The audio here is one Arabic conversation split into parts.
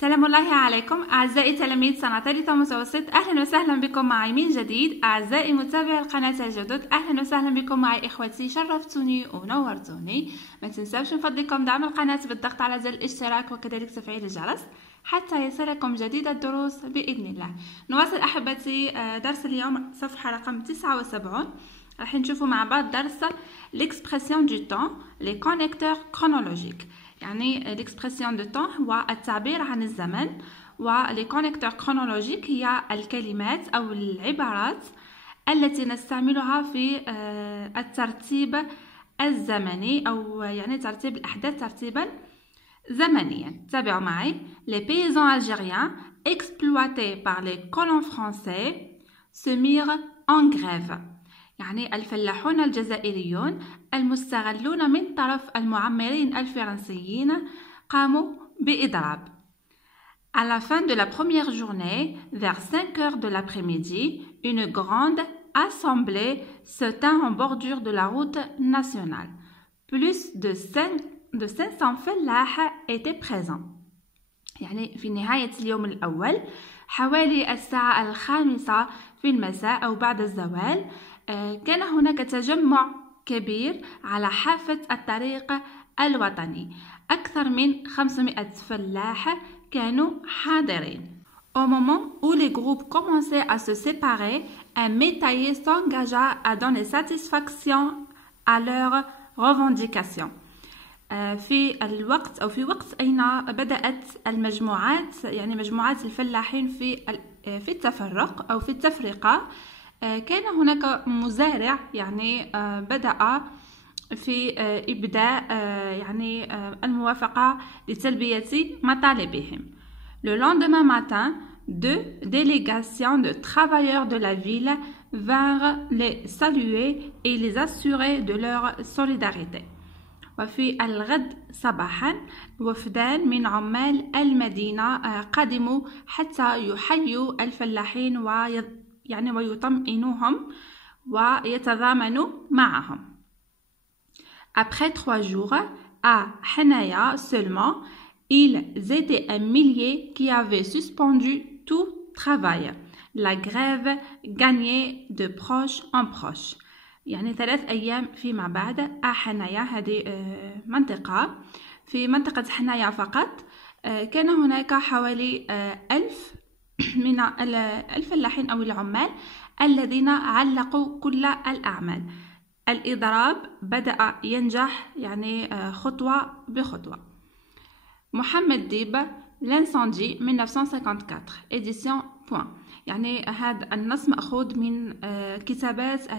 سلام الله عليكم أعزائي تلاميذ سنة ثالثة متوسط. أهلا وسهلا بكم معي من جديد. أعزائي متابعي القناة الجدد، أهلا وسهلا بكم معي إخوتي، شرفتوني ونورتوني. ما تنسوش من فضلكم دعم القناة بالضغط على زر الاشتراك وكذلك تفعيل الجرس حتى يصلكم جديد الدروس بإذن الله. نواصل أحبتي درس اليوم صفحة رقم 79. راح نشوفوا مع بعض درس l'expression du temps, les connecteurs chronologiques. يعني l'expression du temps هو التعبير عن الزمن، ولي كونيكتور كرونولوجيك هي الكلمات أو العبارات التي نستعملها في الترتيب الزمني، أو يعني ترتيب الأحداث ترتيبا زمنيا. تابعوا معي. Les paysans algériens exploités par les colons français se mirent en grève. يعني الفلاحون الجزائريون المستغلون من طرف المعمرين الفرنسيين قاموا بإضراب. À la fin de la première journée, vers 5 heures de l'après-midi, une grande assemblée se tint en bordure de la route nationale. Plus de 500 فلاح étaient présents. يعني في نهاية اليوم الأول حوالي الساعة 5 في المساء أو بعد الزوال كان هناك تجمع كبير على حافة الطريق الوطني. أكثر من 500 فلاح كانوا حاضرين. Au moment où les groupes commençaient à se séparer, un métayer s'engagea à donner satisfaction à leurs revendications. في الوقت أو في وقت أين بدأت المجموعات، يعني مجموعات الفلاحين في التفرق أو في التفرقة، كان هناك مزارع يعني بدأ في إبداء يعني الموافقة لتلبية مطالبهم. Le lendemain matin, 2 délégations de travailleurs de la ville vinrent les saluer et les assurer de leur solidarité. وفي الغد صباحا وفدان من عمال المدينة قدموا حتى يحيوا الفلاحين ويطمئنوهم ويتضامنوا معهم. Après 3 jours, à Hanaya seulement, ils étaient un millier qui avaient suspendu tout travail. La grève gagnait de proche en proche. يعني 3 أيام فيما بعد. حنايا هذه منطقة في منطقة حنايا فقط كان هناك حوالي 1000 من الفلاحين أو العمال الذين علقوا كل الأعمال. الإضراب بدأ ينجح يعني خطوة بخطوة. محمد ديب l'incendie 1954 édition point. يعني هذا النص مأخوذ من كتابات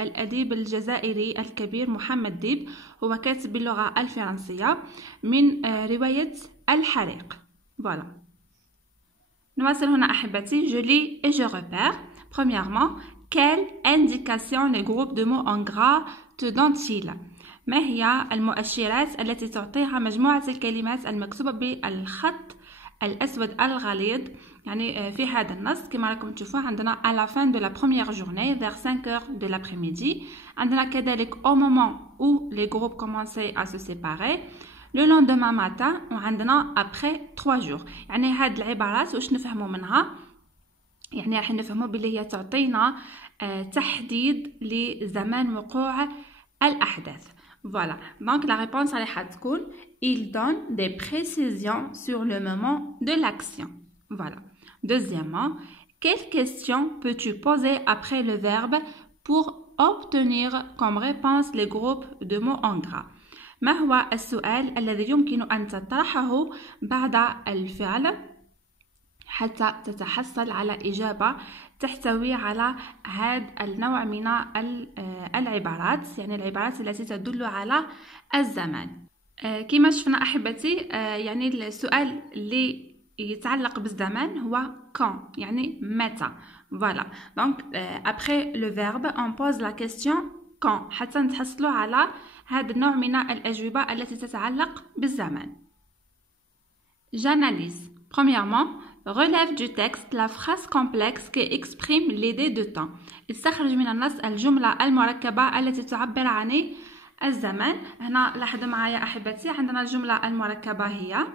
الأديب الجزائري الكبير محمد ديب، هو كاتب باللغة الفرنسية، من رواية الحريق. voilà. نواصل هنا أحبتي. Je lis et je repère. Premièrement, quelle indication les groupes de mots en gras te donnent-ils؟ ما هي المؤشرات التي تعطيها مجموعة الكلمات المكتوبة بالخط الأسود الغليظ؟ يعني في هذا النص كما راكم تشوفوا عندنا à la fin de la première journée vers 5 heures de l'après-midi، عندنا كذلك au moment où les groupes commençaient à se séparer، le lendemain matin، وعندنا après 3 jours. يعني هاد العبارات واش نفهموا منها؟ يعني راح نفهموا بلي هي تعطينا تحديد لزمان وقوع الأحداث. Voilà. Donc la réponse راح تكون il donne des précisions sur le moment de l'action. Voilà. Deuxièmement, quelle question peux-tu poser après le verbe pour obtenir comme réponse les groupes de mots en gras؟ ما هو السؤال الذي يمكن أن تطرحه بعد الفعل حتى تتحصل على إجابة تحتوي على هذا النوع من العبارات، يعني العبارات التي تدل على الزمان. كما شفنا أحبتي يعني السؤال اللي يتعلق بالزمان هو quand، يعني متى. voilà. donc après le verbe on pose la question quand حتى نتحصلوا على هذا النوع من الأجوبة التي تتعلق بالزمان. j'analyse. Premièrement, relève du texte la phrase complexe qui exprime l'idée de temps. استخرج من النص الجملة المركبة التي تعبر عن الزمان. هنا لاحظوا معايا أحبتي عندنا الجملة المركبة هي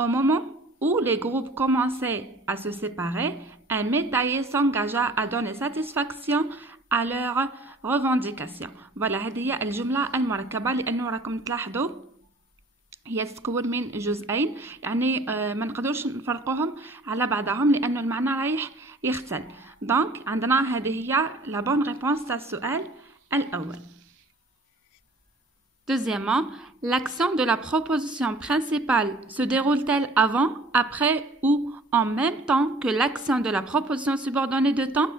au moment où les groupes commençaient à se séparer, un métayer s'engagea à donner satisfaction à leurs revendications. Voilà, هذه هي الجملة المركبة لأنه راكم تلاحظوا هي تتكون من جزئين، يعني ما نقدرش نفرقوهم على بعضهم لأنه المعنى رايح يختل. دونك عندنا هذه هي لا بون ريبونس تاع السؤال الأول. Deuxièmement, l'action de la proposition principale se déroule-t-elle avant, après ou en même temps que l'action de la proposition subordonnée de temps؟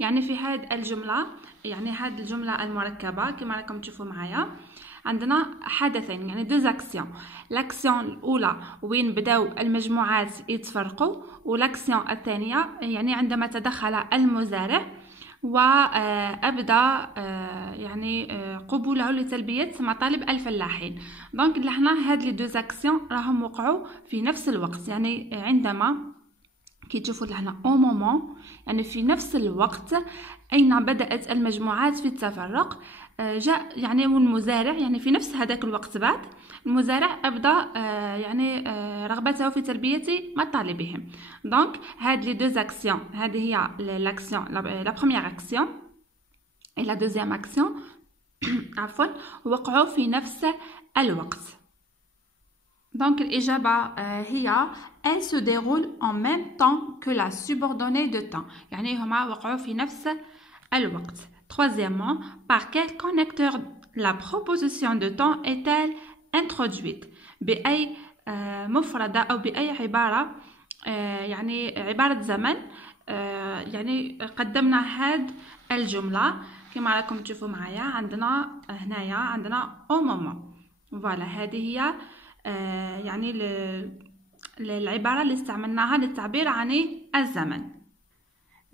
يعني في هذه الجملة، يعني هذه الجملة المركبة كما راكم تشوفوا معايا عندنا حدثين، يعني دو اكسيون. لاكسيون الاولى وين بداو المجموعات يتفرقوا، ولاكسيون الثانيه يعني عندما تدخل المزارع وابدا يعني قبوله لتلبيه مطالب الفلاحين. دونك لاحظنا هاد لي دو اكسيون راهم وقعوا في نفس الوقت، يعني عندما كي تشوفوا لهنا او مومون يعني في نفس الوقت اين بدات المجموعات في التفرق جاء يعني والمزارع يعني في نفس هذاك الوقت بعد المزارع ابدا يعني رغبته في تلبيه مطالبهم. دونك هاد لي دو اكسيون، هذه هي لاكسيون لا بروميير اكسيون اي لا دوزيام اكسيون عفوا وقعوا في نفس الوقت. Donc الإجابة هي elle se déroule en même temps que la subordonnée de temps، يعني هما وقعوا في نفس الوقت. Troisièmement, par quel connecteur la proposition de temps est-elle introduite؟ بأي مفردة أو بأي عبارة يعني عبارة زمن يعني قدمنا هاد الجملة كما راكم تشوفوا معايا. عندنا هنايا عندنا au moment. فوالا هذه هي يعني العبارة اللي استعملناها للتعبير عن الزمن.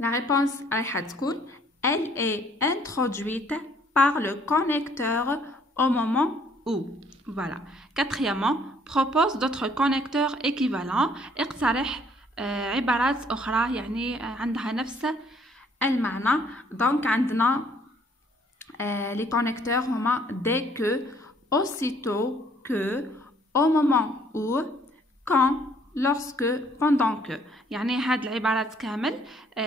La réponse رايحة تكون elle est introduite par le connecteur au moment où. Voilà. Quatrièmement, propose d'autres connecteurs équivalents. اقترح عبارات أخرى يعني عندها نفس المعنى. Donc عندنا les connecteurs هما dès que, aussitôt que, au moment où, quand, lorsque, pendant que. يعني هاد العبارات كامل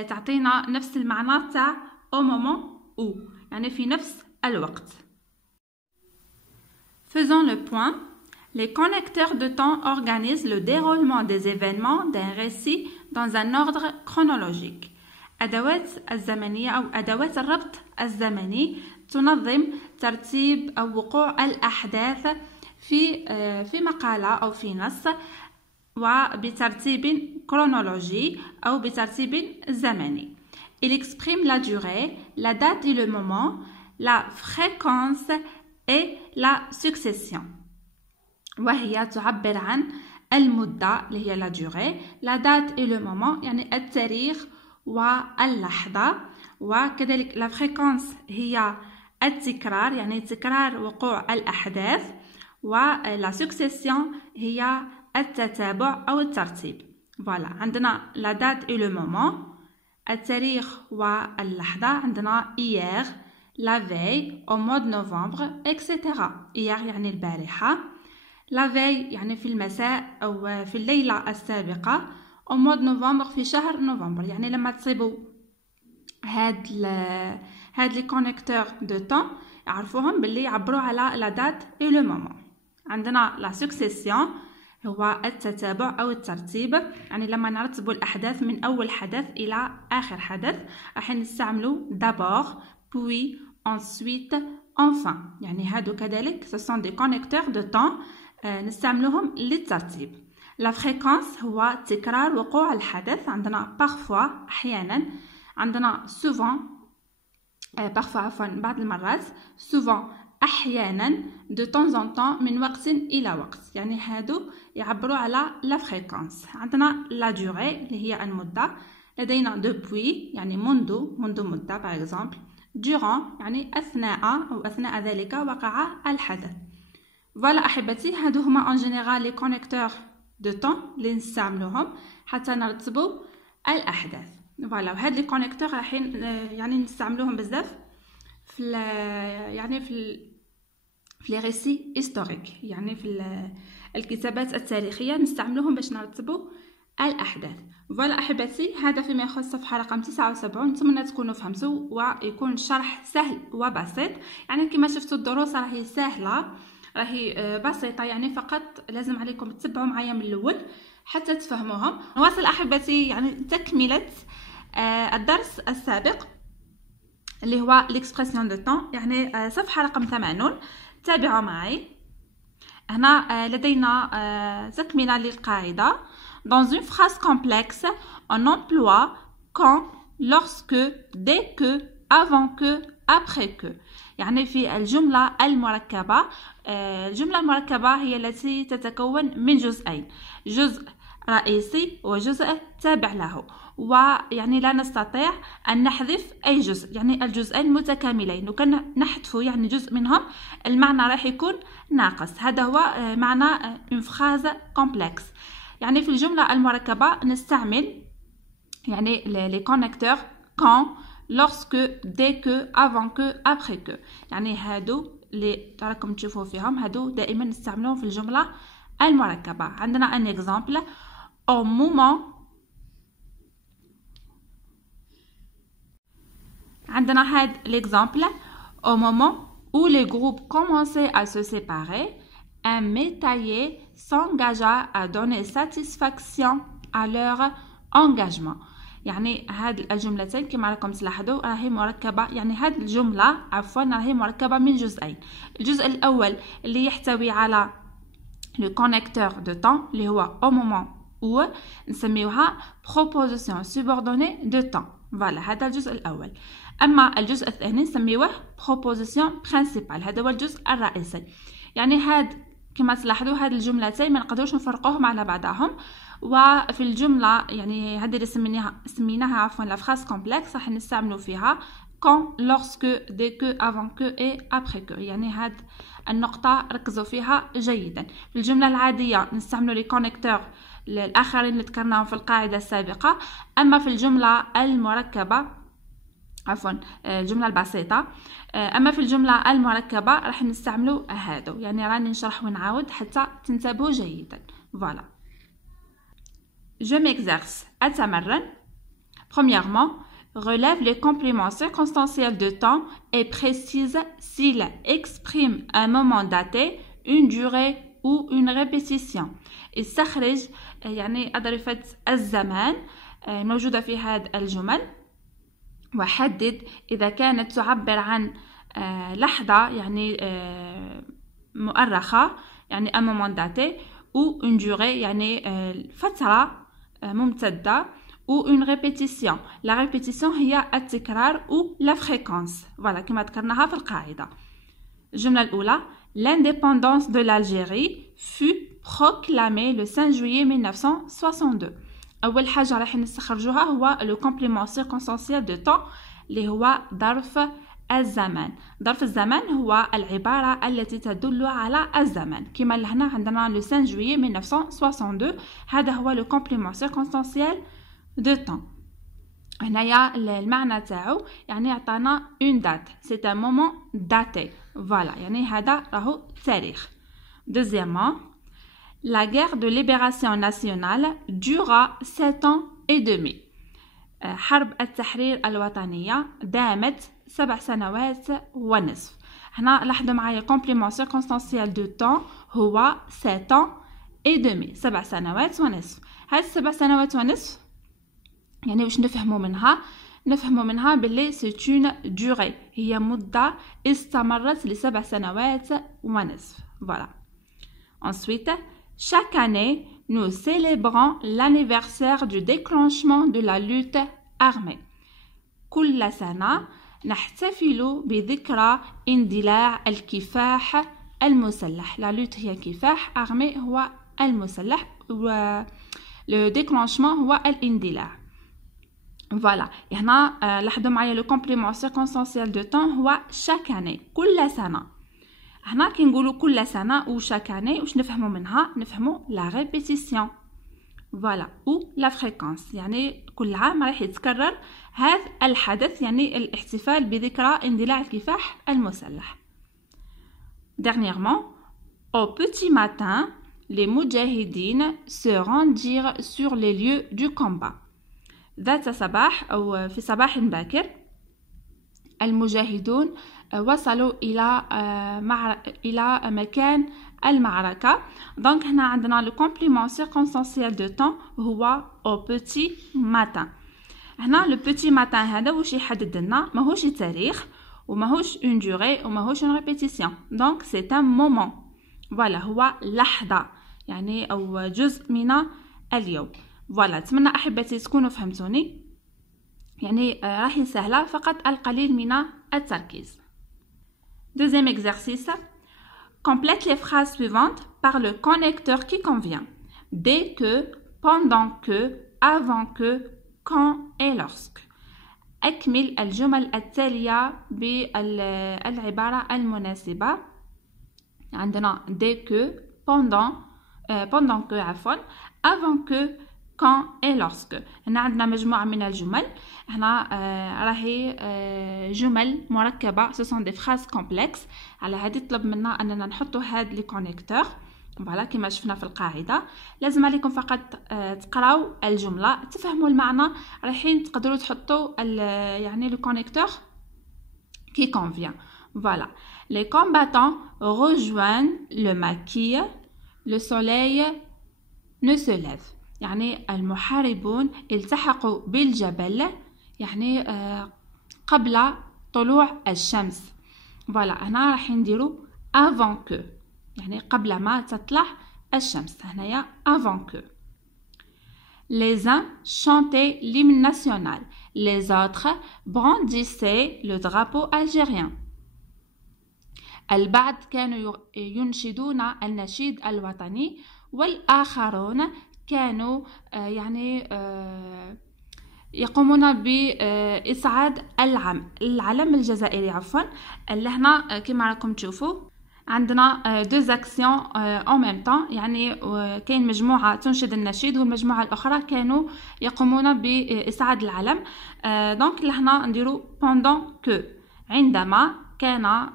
تعطينا نفس المعنى تاع au moment où يعني في نفس الوقت. Faisons le point. Les connecteurs de temps organisent le déroulement des événements d'un récit dans un ordre chronologique. أدوات الزمنية أو أدوات الربط الزمني تنظم ترتيب أو وقوع الأحداث في مقالة أو في نص وبترتيب chronologie أو بترتيب زمني. Il exprime la durée, la date et le moment, la fréquence et la succession. وهي تعبر عن المدة اللي هي la durée, la date et le moment يعني التاريخ واللحظة، وكذلك la fréquence هي التكرار يعني تكرار وقوع الأحداث، ولا succession هي التتابع أو الترتيب. فوالا عندنا la date et le moment التاريخ واللحظة. عندنا hier, la veille, au mois de novembre, etc. hier يعني البارحة، la veille يعني في المساء أو في الليلة السابقة، au mois de novembre في شهر نوفمبر. يعني لما تصيبوا هاد لي كونيكتور دو طون يعرفوهم باللي يعبروا على la date et le moment. عندنا la succession هو التتابع أو الترتيب، يعني لما نرتب الأحداث من أول حدث إلى آخر حدث راح نستعملوا d'abord, puis, ensuite, enfin. يعني هادو كذلك ce sont des connecteurs de temps نستعملوهم للترتيب. la fréquence هو تكرار وقوع الحدث. عندنا parfois أحيانا، عندنا souvent parfois عفوا بعض المرات، souvent أحيانا، de temps en temps من وقت إلى وقت. يعني هادو يعبروا على la fréquence. عندنا la durée اللي هي المدة. لدينا depuis يعني منذ مدة par exemple. durant يعني أثناء أو أثناء ذلك وقع الحدث. فوالا أحبتي هادو هما en général les connecteurs de temps اللي نستعملوهم حتى نرتبوا الأحداث. فوالا وهاد لي كونيكتور رايحين يعني نستعملوهم بزاف في يعني في لي ريسي هيستوريك، يعني في الكتابات التاريخية نستعملوهم باش نرتبوا الأحداث. فوالا أحبتي، هذا فيما يخص صفحة رقم 79. نتمنى تكونوا فهمتوا ويكون الشرح سهل وبسيط. يعني كما شفتوا الدروس راهي سهلة، راهي بسيطة، يعني فقط لازم عليكم تتبعوا معايا من الأول حتى تفهموهم. نواصل أحبتي، يعني تكملة الدرس السابق اللي هو l'expression de temps، يعني صفحة رقم 80. تابعوا معي. هنا لدينا تكملة للقاعدة. Dans une phrase complexe, on emploie quand, lorsque, dès que, avant que, après que. يعني في الجملة المركبة، الجملة المركبة هي التي تتكون من جزئين، جزء رئيسي وجزء تابع له، ويعني لا نستطيع أن نحذف أي جزء، يعني الجزئين متكاملين، وكان نحذف يعني جزء منهم المعنى راح يكون ناقص. هذا هو معنى une phrase complexe. يعني في الجملة المركبة نستعمل يعني les connecteurs quand, lorsque, dès que, avant que, après que. يعني هادو اللي راكم تشوفوا فيهم هادو دائما نستعملوهم في الجملة المركبة. عندنا un exemple au moment. عندنا هاد l'exemple au moment où les groupes commençaient à se séparer, un métayer s'engagea à donner satisfaction à leur engagement. يعني هاد الجملتين كما راكم تلاحظوا راهي مركبة، يعني هاد الجملة عفوا راهي مركبة من جزئين. الجزء الأول اللي يحتوي على le connecteur de temps اللي هو au moment où، نسميوها proposition subordonnée de temps. فوالا هذا الجزء الأول. أما الجزء الثاني نسميوه proposition principale، هذا هو الجزء الرئيسي. يعني هاد كما تلاحظوا هاد الجملتين ما نقدروش نفرقوهم على بعضهم. وفي الجملة يعني هذه اللي سميناها عفوا لا phrase complexe راح نستعملوا فيها quand, lorsque, dès que, avant que et après que. يعني هاد النقطة ركزوا فيها جيدا. في الجملة العادية نستعملوا لي كونيكتور الآخرين اللي ذكرناهم في القاعدة السابقة. أما في الجملة المركبة عفوا الجملة البسيطة، أما في الجملة المركبة راح نستعملوا هادو. يعني راني نشرح ونعاود حتى تنتبهوا جيدا. فوالا je m'exerce. أتمرن. Premièrement, relève les compléments circonstanciels de temps et précise s'il exprime un moment daté, une durée ou une répétition. استخرج يعني أظرفة الزمان موجودة في هذه الجمل، وحدد إذا كانت تعبر عن لحظة يعني مؤرخة يعني un moment daté، ou une durée يعني فترة ممتدة، ou une répétition. la répétition هي التكرار ou la fréquence. voilà كما ذكرناها في القاعدة. الجملة الأولى l'indépendance de l'Algérie fut proclamée le 5 juillet 1962. أول حاجة راح نستخرجوها هو le complément circonstanciel de temps اللي هو ظرف الزمان. ظرف الزمان هو العبارة التي تدل على الزمن. كما هنا عندنا le 5 juillet 1962، هذا هو le complément circonstanciel de temps. هنايا المعنى تاعو يعني يعطينا une date، c'est un moment daté. voilà يعني هذا راهو تاريخ. Deuxièmement, la guerre de libération nationale dura 7 ans et demi. حرب التحرير الوطنية دامت 7 سنوات ونصف. هنا لاحظوا معايا complément circonstanciel de temps هو 7 ans et demi، 7 سنوات ونصف. هاد 7 سنوات ونصف يعني واش نفهموا منها؟ نفهموا منها باللي c'est une durée، هي مدة استمرت ل7 سنوات ونصف. voilà. Ensuite, chaque année, nous célébrons l'anniversaire du déclenchement de la lutte armée. كل سنة نحتفل بذكرى اندلاع الكفاح المسلح. la lutte هي كفاح، armée هو المسلح، و le déclenchement هو الاندلاع. voilà. هنا لاحظوا معايا le complément circonstanciel de temps هو chaque année، كل سنة. هنا كي نقولوا كل سنة و chaque année واش نفهموا منها؟ نفهموا la répétition. voilà. ou la fréquence يعني كل عام راح يتكرر هذا الحدث، يعني الاحتفال بذكرى اندلاع الكفاح المسلح. Dernièrement, au petit matin, les moudjahidines se rendirent sur les lieux du combat. ذات صباح أو في صباح باكر المجاهدون وصلوا إلى مكان المعركة. دونك هنا عندنا لو كومبليمون سيركونستانسيال دو طون هو au petit matin. هنا لو بوتي ماتان هذا واش يحدد لنا؟ ماهوش تاريخ وماهوش اون دوري وماهوش اون ريبيتيسيون. دونك سي ان مومون، فوالا هو لحظة يعني أو جزء من اليوم. فوالا أتمنى أحبتي تكونوا فهمتوني، يعني راهي سهلة فقط القليل من التركيز. Deuxième exercice. Complète les phrases suivantes par le connecteur qui convient. Dès que, pendant que, avant que, quand et lorsque. أكمل الجمل التالية بالعبارة المناسبة. عندنا dès que, pendant que عفوا, avant que, quand et lorsque. هنا عندنا مجموعة من الجمل. هنا راهي جمل مركبة. ce sont des phrases complexes. على هذه طلب منا أننا نحطوا هاد لي كونيكتور فوالا كما شفنا في القاعدة. لازم عليكم فقط تقراو الجملة تفهموا المعنى، رايحين تقدروا تحطوا يعني le connecteur qui convient. Voilà. Les combattants rejoignent le maquis, le soleil ne se lève. يعني المحاربون التحقوا بالجبل يعني قبل طلوع الشمس. Voilà. هنا راح نديرو avant que يعني قبل ما تطلع الشمس. هنايا avant que. Les uns chantaient l'hymne national, les autres brandissaient le drapeau algérien. البعض كانوا ينشدون النشيد الوطني والآخرون كانوا يعني يقومون بإصعاد العلم الجزائري عفوا. اللي هنا كما راكم تشوفوا عندنا دو زاكسيون اون ميم طون، يعني كاين مجموعه تنشد النشيد والمجموعه الاخرى كانوا يقومون باصعاد العلم. دونك لهنا نديرو بوندون كو عندما كان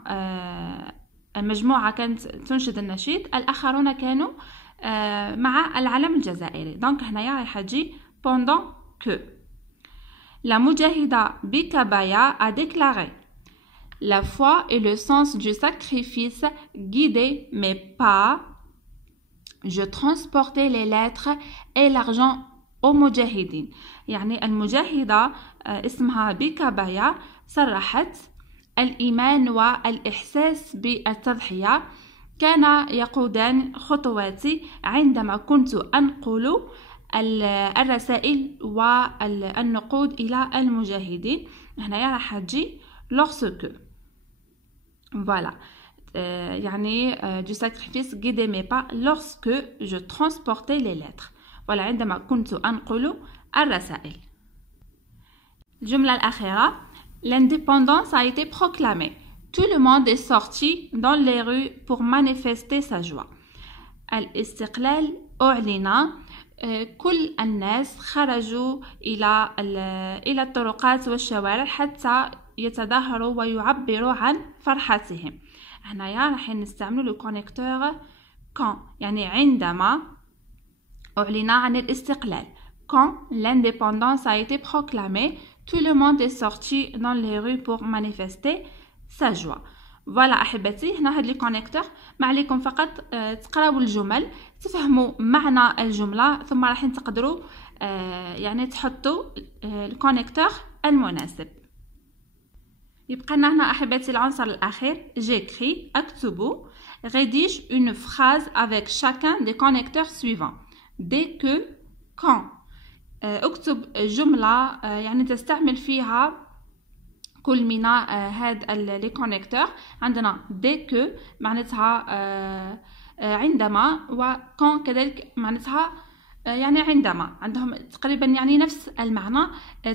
المجموعه كانت تنشد النشيد الاخرون كانوا مع العلم الجزائري. دونك هنايا راح تجي بوندون كو. La Moudjahida Bikabaya a déclaré: La foi et le sens du sacrifice guidaient mes pas. Je transportais les lettres et l'argent aux Moudjahidines. يعني المجاهدة اسمها بكبايا صرحت الإيمان والإحساس بالتضحية كان يقودان خطواتي عندما كنت أنقل الرسائل والنقود إلى المجاهدين. هنا راح تجي lorsque. Voilà. يعني du sacrifice guidait mes pas lorsque je transportais les lettres. Voilà. عندما كنت أنقل الرسائل. الجملة الأخيرة. L'indépendance a été proclamée. Tout le monde est sorti dans les rues pour manifester sa joie. الاستقلال أعلن. كل الناس خرجوا إلى الطرقات والشوارع حتى يتظاهروا ويعبروا عن فرحتهم. هنايا راح نستعملوا لو كونيكتور quand يعني عندما أعلن عن الاستقلال. Quand l'indépendance a été proclamée, tout le monde est sorti dans les rues pour manifester sa joie. فوالا احبتي هنا هاد لي كونيكتور ما عليكم فقط تقراو الجمل تفهموا معنى الجمله ثم راح تقدروا يعني تحطوا الكونيكتور المناسب. يبقى لنا هنا احبتي العنصر الاخير جيكري اكتبوا. rédige une phrase avec chacun des connecteurs suivants. dès que, quand. اكتب جمله يعني تستعمل فيها كل من هاد لي كونيكتور. عندنا dès que معناتها عندما، وكون كذلك معناتها يعني عندما. عندهم تقريبا يعني نفس المعنى.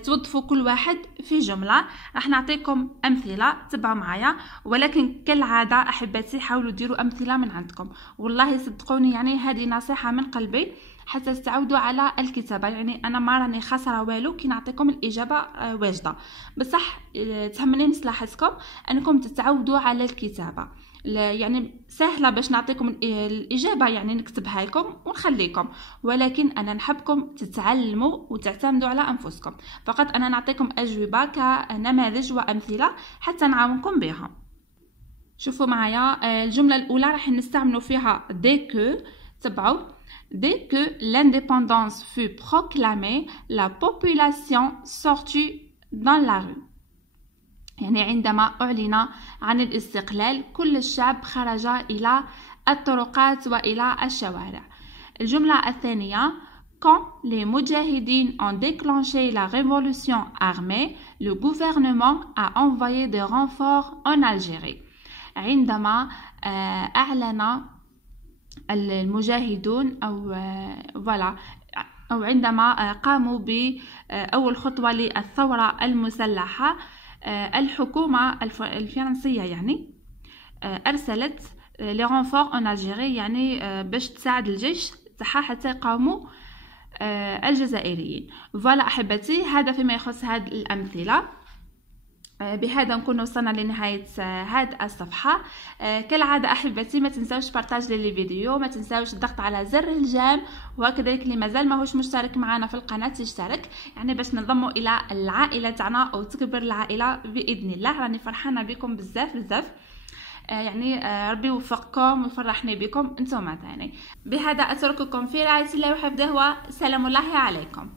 توظفوا كل واحد في جملة. راح نعطيكم أمثلة تبعوا معايا، ولكن كالعادة أحبتي حاولوا ديروا أمثلة من عندكم. والله صدقوني يعني هذه نصيحة من قلبي حتى تتعودوا على الكتابة. يعني أنا ما راني خاسرة والو كي نعطيكم الإجابة واجدة، بصح تهمني مصلحتكم أنكم تتعودوا على الكتابة. يعني سهله باش نعطيكم الاجابه، يعني نكتبها لكم ونخليكم، ولكن انا نحبكم تتعلموا وتعتمدوا على انفسكم. فقط انا نعطيكم اجوبه كنماذج وامثله حتى نعاونكم بها. شوفوا معايا الجمله الاولى راح نستعملوا فيها dès que. تبعوا: dès que l'indépendance fut proclamée, la population sortit dans la rue. يعني عندما أعلن عن الاستقلال كل الشعب خرج إلى الطرقات وإلى الشوارع. الجملة الثانية: Quand les moudjahidines ont déclenché la révolution armée, le gouvernement a envoyé des renforts en Algérie. عندما أعلن المجاهدون أو عندما قاموا بأول خطوة للثورة المسلحة، الحكومة الفرنسية يعني أرسلت لي رونفور en Algérie، يعني باش تساعد الجيش تاعها حتى يقاوموا الجزائريين. فوالا أحبتي، هذا فيما يخص هذه الأمثلة. بهذا نكون وصلنا لنهاية هذه الصفحة. كالعادة أحبتي ما تنساوش بارتاج لي فيديو، ما تنساوش الضغط على زر الجيم، وكذلك اللي مازال ماهوش مشترك معنا في القناة يشترك، يعني باش ننضموا إلى العائلة تاعنا أو تكبر العائلة بإذن الله. راني فرحانة بكم بزاف بزاف، يعني ربي يوفقكم ويفرحني بكم انتم تاني. بهذا أترككم في رعاية الله وحفظه، وسلام الله عليكم.